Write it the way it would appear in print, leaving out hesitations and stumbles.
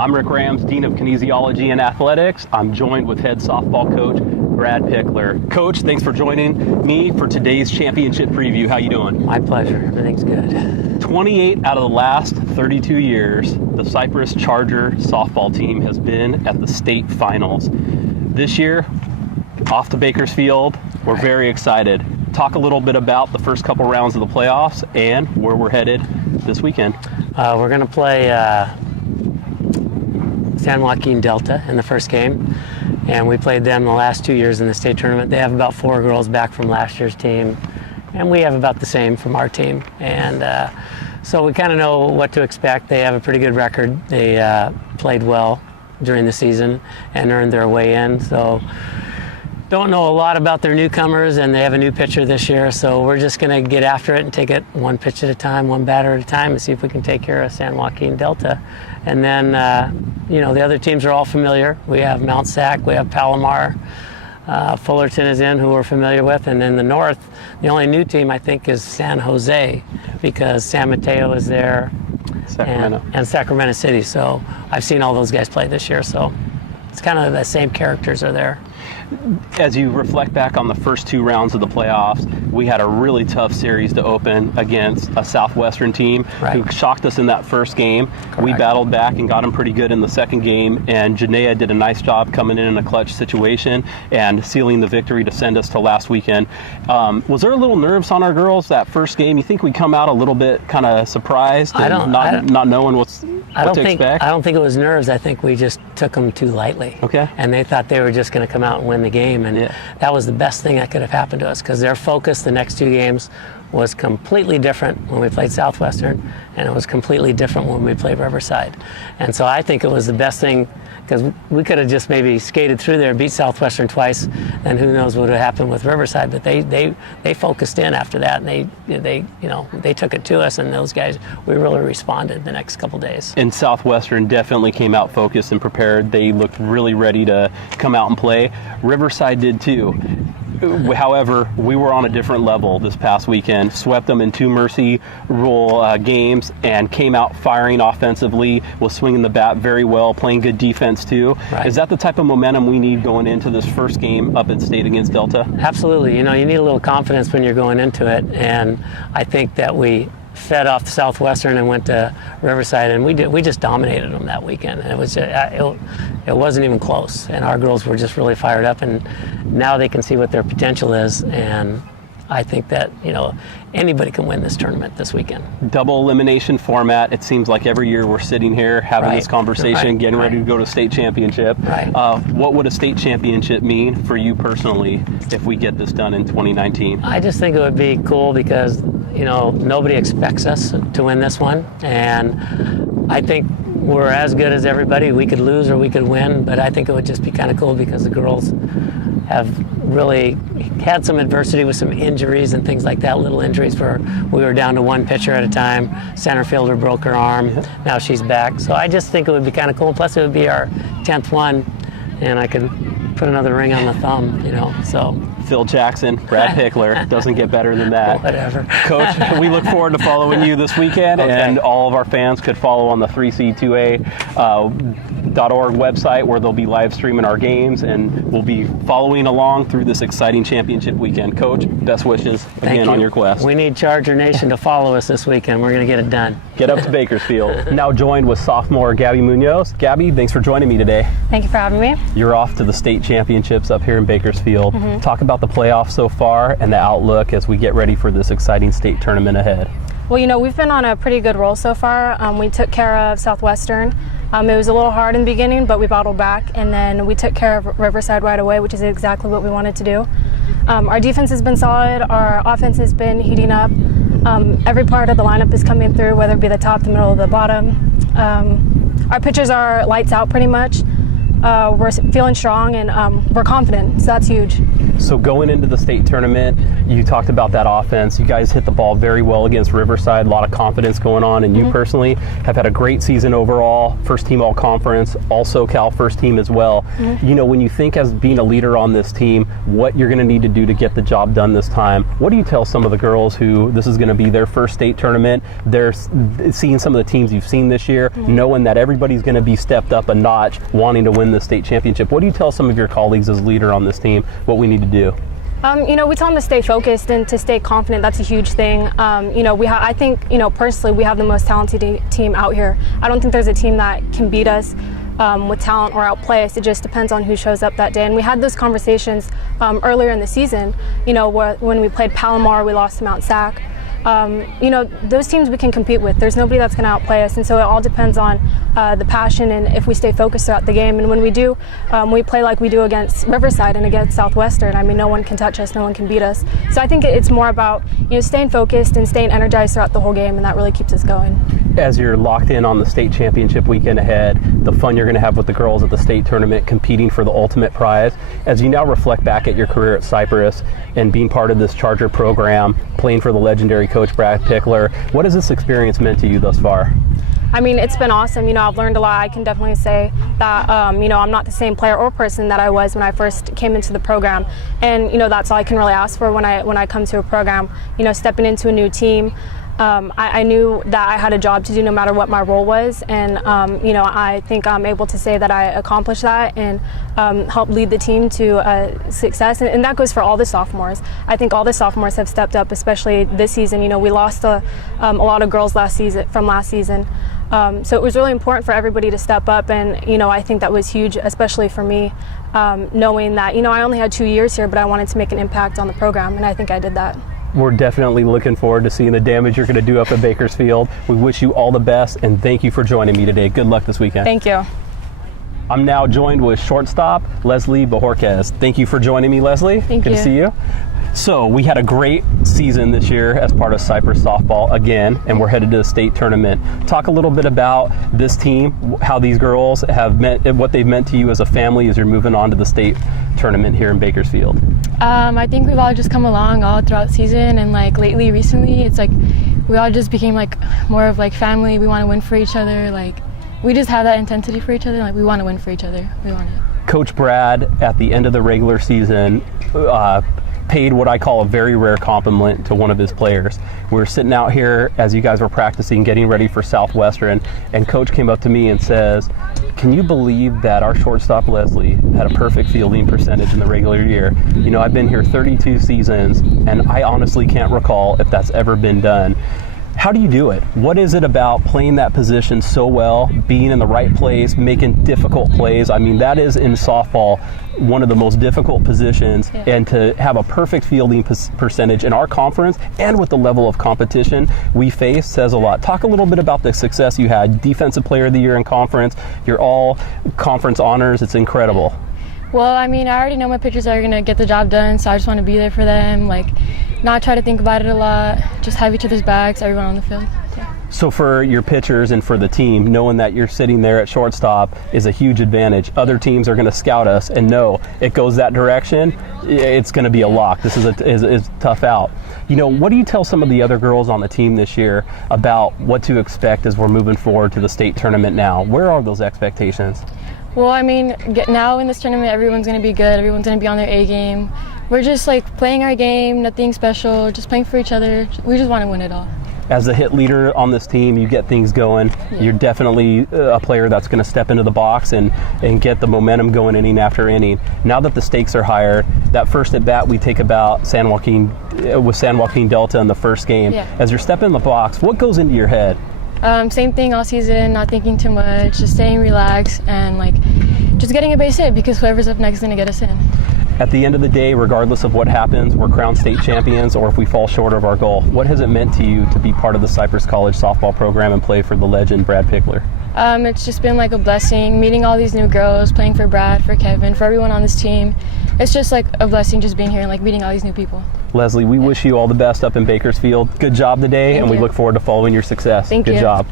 I'm Rick Rams, Dean of Kinesiology and Athletics. I'm joined with head softball coach Brad Pickler. Coach, thanks for joining me for today's championship preview. How you doing? My pleasure. Everything's good. 28 out of the last 32 years, the Cypress Charger softball team has been at the state finals. This year, off to Bakersfield. We're very excited. Talk a little bit about the first couple rounds of the playoffs and where we're headed this weekend. We're going to play Joaquin Delta in the first game, and we played them the last 2 years in the state tournament. They have about 4 girls back from last year's team, and we have about the same from our team. And so we kind of know what to expect. They have a pretty good record. They played well during the season and earned their way in. So don't know a lot about their newcomers, and they have a new pitcher this year, so we're just going to get after it and take it one pitch at a time, one batter at a time, and see if we can take care of Joaquin Delta. And then, the other teams are all familiar. We have Mount Sac, we have Palomar, Fullerton is in, who we're familiar with, and in the north, the only new team I think is San Jose, because San Mateo is there, and Sacramento City. So I've seen all those guys play this year, so it's kind of the same characters are there. As you reflect back on the first 2 rounds of the playoffs, we had a really tough series to open against a Southwestern team who shocked us in that first game. Correct. We battled back and got them pretty good in the second game, and Janaea did a nice job coming in a clutch situation and sealing the victory to send us to last weekend. Was there a little nerves on our girls that first game? You think we come out a little bit kind of surprised and not knowing what to expect? I don't think it was nerves. I think we just took them too lightly. Okay. And they thought they were just going to come out and win the game, and that was the best thing that could have happened to us, because their focus the next 2 games was completely different when we played Southwestern, and it was completely different when we played Riverside. And so I think it was the best thing, because we could have just maybe skated through there, beat Southwestern twice, and who knows what would have happened with Riverside. But they focused in after that, and they took it to us, and those guys, we really responded the next couple days. And Southwestern definitely came out focused and prepared. They looked really ready to come out and play. Riverside did too. However, we were on a different level this past weekend, swept them in 2 mercy rule games, and came out firing offensively, was swinging the bat very well, playing good defense too. Right. Is that the type of momentum we need going into this first game up at state against Delta? Absolutely. You need a little confidence when you're going into it, and I think that we fed off Southwestern and went to Riverside, and we just dominated them that weekend. And it wasn't even close, and our girls were just really fired up, and now they can see what their potential is, and I think that anybody can win this tournament this weekend. Double elimination format. It seems like every year we're sitting here having this conversation, getting ready to go to state championship. Right. What would a state championship mean for you personally if we get this done in 2019? I just think it would be cool because nobody expects us to win this one, and I think we're as good as everybody. We could lose or we could win, but I think it would just be kind of cool because the girls have really had some adversity with some injuries and things like that, little injuries where we were down to 1 pitcher at a time. Center fielder broke her arm. Now she's back. So I just think it would be kind of cool. Plus it would be our 10th one, and I could put another ring on the thumb, so. Phil Jackson, Brad Pickler, doesn't get better than that. Whatever. Coach, we look forward to following you this weekend, and all of our fans could follow on the 3C2A.org website, where they'll be live streaming our games, and we'll be following along through this exciting championship weekend. Coach, best wishes again on your quest. We need Charger Nation to follow us this weekend. We're going to get it done. Get up to Bakersfield. Now joined with sophomore Gabby Munoz. Gabby, thanks for joining me today. Thank you for having me. You're off to the state championships up here in Bakersfield. Talk about the playoffs so far and the outlook as we get ready for this exciting state tournament ahead. Well, we've been on a pretty good roll so far. We took care of Southwestern. It was a little hard in the beginning, but we battled back, and then we took care of Riverside right away, which is exactly what we wanted to do. Our defense has been solid. Our offense has been heating up. Every part of the lineup is coming through, whether it be the top, the middle, or the bottom. Our pitchers are lights out pretty much. we're feeling strong and we're confident, so that's huge. So going into the state tournament, you talked about that offense. You guys hit the ball very well against Riverside, a lot of confidence going on, and you personally have had a great season overall, first team all conference, also Cal first team as well. You know, when you think as being a leader on this team, what you're going to need to do to get the job done this time, what do you tell some of the girls who this is going to be their first state tournament, they're seeing some of the teams you've seen this year, knowing that everybody's going to be stepped up a notch, wanting to win the state championship? What do you tell some of your colleagues as leader on this team what we need to do? You know, we tell them to stay focused and to stay confident. That's a huge thing. You know, I think, you know, personally, we have the most talented team out here. I don't think there's a team that can beat us with talent or outplay us. It just depends on who shows up that day. And we had those conversations earlier in the season, you know, when we played Palomar, we lost to Mount Sac. You know, those teams we can compete with. There's nobody that's going to outplay us, and so it all depends on the passion and if we stay focused throughout the game. And when we do, we play like we do against Riverside and against Southwestern. I mean, no one can touch us, no one can beat us. So I think it's more about, you know, staying focused and staying energized throughout the whole game, and that really keeps us going. As you're locked in on the state championship weekend ahead, the fun you're going to have with the girls at the state tournament, competing for the ultimate prize, as you now reflect back at your career at Cypress and being part of this Charger program, playing for the legendary Coach Brad Pickler, what has this experience meant to you thus far? I mean, it's been awesome. You know, I've learned a lot. I can definitely say that, you know, I'm not the same player or person that I was when I first came into the program. And, you know, that's all I can really ask for when I come to a program. You know, stepping into a new team, I knew that I had a job to do no matter what my role was. And, you know, I think I'm able to say that I accomplished that and helped lead the team to success. And that goes for all the sophomores. I think all the sophomores have stepped up, especially this season. You know, we lost a lot of girls last season. So it was really important for everybody to step up, and, you know, I think that was huge, especially for me, knowing that, you know, I only had 2 years here, but I wanted to make an impact on the program, and I think I did that. We're definitely looking forward to seeing the damage you're going to do up at Bakersfield. We wish you all the best, and thank you for joining me today. Good luck this weekend. Thank you. I'm now joined with shortstop Lesley Bojorquez. Thank you for joining me, Lesley. Thank you. Good to see you. So we had a great season this year as part of Cypress softball again, and we're headed to the state tournament. Talk a little bit about this team, how these girls have meant, what they've meant to you as a family as you're moving on to the state tournament here in Bakersfield. I think we've all just come along all throughout the season, and like recently, it's like we all just became like more of like family. We want to win for each other. Like we just have that intensity for each other. Like we want to win for each other. We want it. Coach Brad, at the end of the regular season, paid what I call a very rare compliment to one of his players. We were sitting out here as you guys were practicing, getting ready for Southwestern, and Coach came up to me and says, "Can you believe that our shortstop Lesley had a perfect fielding percentage in the regular year? You know, I've been here 32 seasons, and I honestly can't recall if that's ever been done." How do you do it? What is it about playing that position so well, being in the right place, making difficult plays? I mean, that is in softball one of the most difficult positions, and to have a perfect fielding percentage in our conference and with the level of competition we face says a lot. Talk a little bit about the success you had. Defensive Player of the Year in conference, you're all conference honors. It's incredible. Well, I mean, I already know my pitchers are going to get the job done, so I just want to be there for them, like not try to think about it a lot, just have each other's backs, everyone on the field. So for your pitchers and for the team, knowing that you're sitting there at shortstop is a huge advantage. Other teams are going to scout us and know it goes that direction, it's going to be a lock. This is a tough out. You know, what do you tell some of the other girls on the team this year about what to expect as we're moving forward to the state tournament now? Where are those expectations? Well, I mean, now in this tournament, everyone's going to be good. Everyone's going to be on their A game. We're just like playing our game, nothing special, just playing for each other. We just want to win it all. As the hit leader on this team, you get things going. Yeah. You're definitely a player that's going to step into the box and get the momentum going inning after inning. Now that the stakes are higher, that first at bat we take about San Joaquin Delta in the first game. Yeah. As you're stepping in the box, what goes into your head? Same thing all season, not thinking too much, just staying relaxed and like just getting a base hit because whoever's up next is going to get us in. At the end of the day, regardless of what happens, we're crowned state champions, or if we fall short of our goal. What has it meant to you to be part of the Cypress College softball program and play for the legend Brad Pickler? It's just been like a blessing, meeting all these new girls, playing for Brad, for Kevin, for everyone on this team. It's just like a blessing just being here and like meeting all these new people. Lesley, we wish you all the best up in Bakersfield. Good job today, and we look forward to following your success. Thank you. Good job.